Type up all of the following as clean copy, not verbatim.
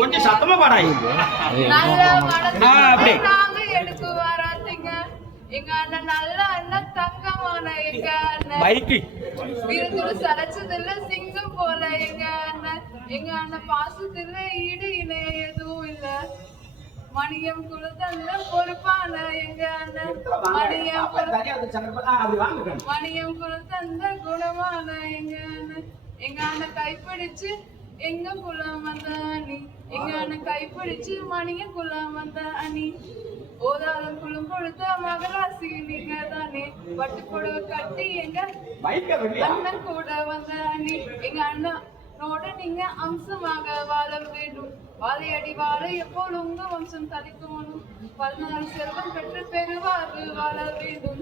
கொஞ்சம் சத்தமா பாடாய். அப்படி எங்க அண்ணன் நல்ல அண்ணன் தங்கமான எங்க அண்ணன் பைக்கு விருந்துல சளைச்சதில்ல சிங்கம் போல எங்க அண்ணன் பாசத்துல ஈடு இணை எதுவும் இல்ல மணியம் குலத்தல்ல பொறுப்பான எங்க அண்ணன் மணியம் குலத்தந்த குணமான எங்க அண்ணன் கைப்பிடிச்சு எங்க குலம் வந்த அணி எங்க அண்ணன் கைப்பிடிச்சு மணிய குலம் வந்த அணி ஓதாரம் குளம் கொடுத்த மகராசி நீங்க தானே பட்டு புடவை கட்டி எங்க அண்ணன் கூட வந்த அணி எங்க அண்ணனோட நீங்க அம்சமாக வாழ வேண்டும் வாழையடி வாழ எப்போது உங்க வம்சம் தளிக்கணும் 14 செல்வம் பெற்று பெறுவாறு வாழ வேண்டும்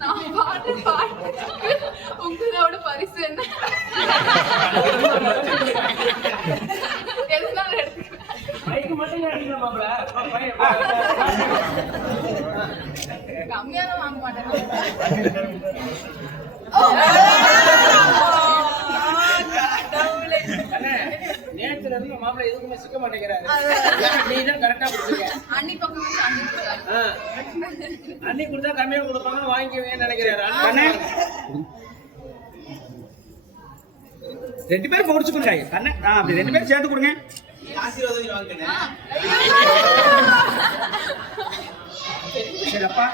நான் பாட்டு உங்களோட பரிசு என்ன எதனால கம்மியாக வாங்க மாட்டேன் நேரத்துல இருந்து மாப்பிள்ளை எதுக்குமே சிக்க மாட்டேங்கிறாரு. நீதான் கரெக்டா கொடுத்துருக்க. அன்னி பக்கம் அன்னி கொடுத்தா கம்மியா கொடுப்பாங்க வாங்கிக்குவேன்னு நினைக்கிறாரு. ரெண்டு பேரும் போடிச்சு கொடுங்க கண்ண. அப்படி ரெண்டு பேரும் சேர்த்து கொடுங்க. ஆசீர்வாதம் வாங்குங்க. சரிப்பா.